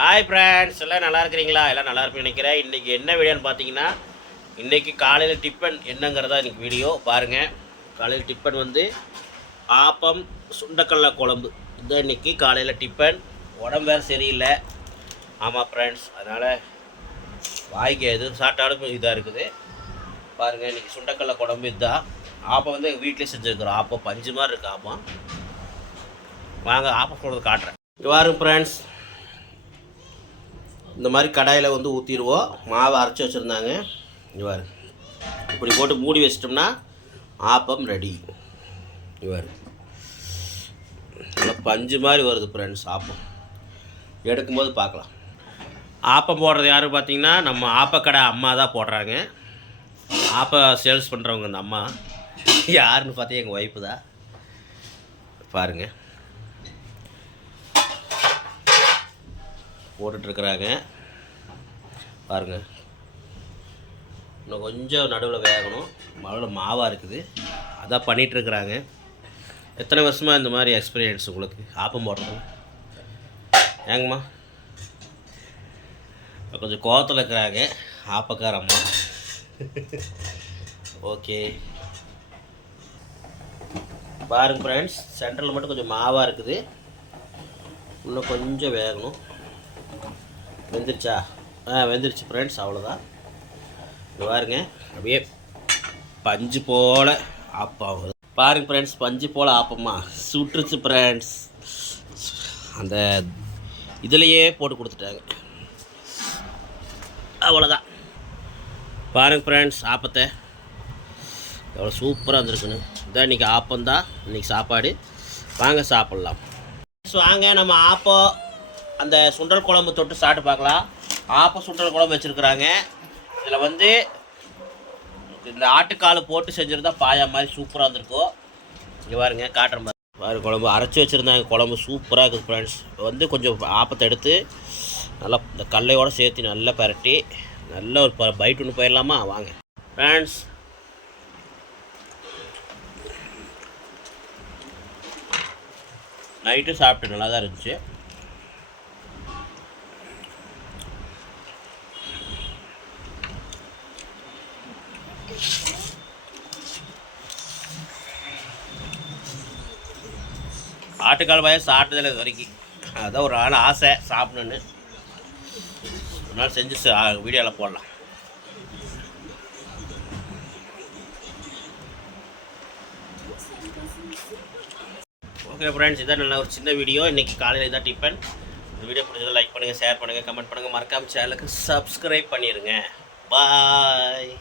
Hi friends எல்லாம் நல்லா இருக்கிறீங்களா? எல்லாம் நல்லா இருப்பீங்கன்னு நினைக்கிறேன். இன்றைக்கி என்ன வீடியோன்னு பார்த்தீங்கன்னா இன்றைக்கி காலையில் டிஃபன் என்னங்கிறதா இன்றைக்கி வீடியோ. பாருங்கள் காலையில் டிஃபன் வந்து ஆப்பம் சுண்டக்கடலை குழம்பு. இதுதான் இன்றைக்கி காலையில் டிஃபன். உடம்பு வேறு சரியில்லை. ஆமாம் ஃப்ரெண்ட்ஸ் அதனால் வாய்க்கு எதுவும் சாப்பிட்டாலும் இதாக இருக்குது. பாருங்கள் இன்றைக்கி சுண்டக்கடலை குழம்பு இதுதான். ஆப்பம் வந்து எங்கள் வீட்டிலே செஞ்சுருக்குறோம். ஆப்பம் பஞ்சு மாதிரி இருக்குது ஆப்பம். வாங்க ஆப்பம் சொல்கிறது காட்டுறேன் இங்க வாருங்க ஃப்ரெண்ட்ஸ் இந்த மாதிரி கடாயில் வந்து ஊற்றிடுவோம் மாவை அரைச்சி வச்சுருந்தாங்க. இவர் இப்படி போட்டு மூடி வச்சிட்டோம்னா ஆப்பம் ரெடி இவர் நல்லா பஞ்சு மாதிரி வருது ஃப்ரெண்ட்ஸ் ஆப்பம். எடுக்கும்போது பார்க்கலாம். ஆப்பம் போடுறது யார் பார்த்தீங்கன்னா நம்ம ஆப்பக்கடை அம்மா தான் போடுறாங்க. ஆப்பம் சேல்ஸ் பண்ணுறவங்க இந்த அம்மா. யாருன்னு பார்த்தா எங்கள் ஒய்ஃபு தான். பாருங்கள் போட்டுட்ருக்குறாங்க. பாருங்கள் இன்னும் கொஞ்சம் நடுவில் வேகணும். மழை மாவாக இருக்குது. அதான் பண்ணிகிட்ருக்குறாங்க எத்தனை வருஷமாக இந்த மாதிரி எக்ஸ்பீரியன்ஸ் உங்களுக்கு? ஆப்பம் போடுறது. ஏங்கம்மா? கொஞ்சம் கோவத்தில் இருக்கிறாங்க. ஆப்பக்காரம்மா. ஓகே. பாருங்க ஃப்ரெண்ட்ஸ் சென்டரில் மட்டும் கொஞ்சம் மாவாக இருக்குது. இன்னும் கொஞ்சம் வேகணும். வெந்துருச்சா? ஆ வெந்துருச்சு ஃப்ரெண்ட்ஸ் அவ்வளோதான் பாருங்க அப்படியே பஞ்சு போல் ஆப்பம் பாருங்க ஃப்ரெண்ட்ஸ் பஞ்சு போல் ஆப்பமா சுட்டுருச்சு ஃப்ரெண்ட்ஸ் அந்த இதுலேயே போட்டு கொடுத்துட்டாங்க. அவ்வளோதான் பாருங்க ஃப்ரெண்ட்ஸ் ஆப்பத்தை. எவ்வளோ சூப்பராக இருந்திருக்குன்னு. இதான் இன்றைக்கி ஆப்பம் தான் இன்றைக்கி சாப்பாடு. வாங்க சாப்பிட்லாம். ஸோ வாங்க நம்ம ஆப்பம் அந்த சுண்டல் குழம்பு தொட்டு சாப்பிட்டு பார்க்கலாம். ஆப்பம் சுண்டல் குழம்பு வச்சுருக்குறாங்க. இதில் வந்து இந்த ஆட்டுக்கால் போட்டு செஞ்சுருந்தா பாயா மாதிரி சூப்பராக இருந்திருக்கும். இங்கே பாருங்க காட்டுற மாதிரி. பாரு குழம்பு அரைச்சி வச்சுருந்தாங்க. குழம்பு சூப்பராக இருக்குது ஃப்ரெண்ட்ஸ் வந்து கொஞ்சம் ஆப்பத்தை எடுத்து நல்லா இந்த கல்லையோடு சேர்த்து நல்லா பரட்டி நல்ல ஒரு ப பைட் ஒன்று போயிடலாமா? வாங்க. ஃப்ரெண்ட்ஸ் நைட்டு சாப்பிட்டு நல்லா தான் இருந்துச்சு. ஆட்டுக்கால் பாய சாப்பிட்டதில்ல இது வரைக்கும். அதுதான் ஒரு நாள் ஆசை சாப்பிடணுன்னு ஒரு நாள் செஞ்சு வீடியோவில் போடலாம். ஓகே ஃப்ரெண்ட்ஸ் இதான் நல்ல ஒரு சின்ன வீடியோ. இன்றைக்கி காலையில் இதான் டிஃபன் இந்த வீடியோ பிடிச்சதை லைக் பண்ணுங்கள் ஷேர் பண்ணுங்கள் கமெண்ட் பண்ணுங்கள் மறக்காமல் சேனலுக்கு சப்ஸ்கிரைப் பண்ணிடுங்க பாய்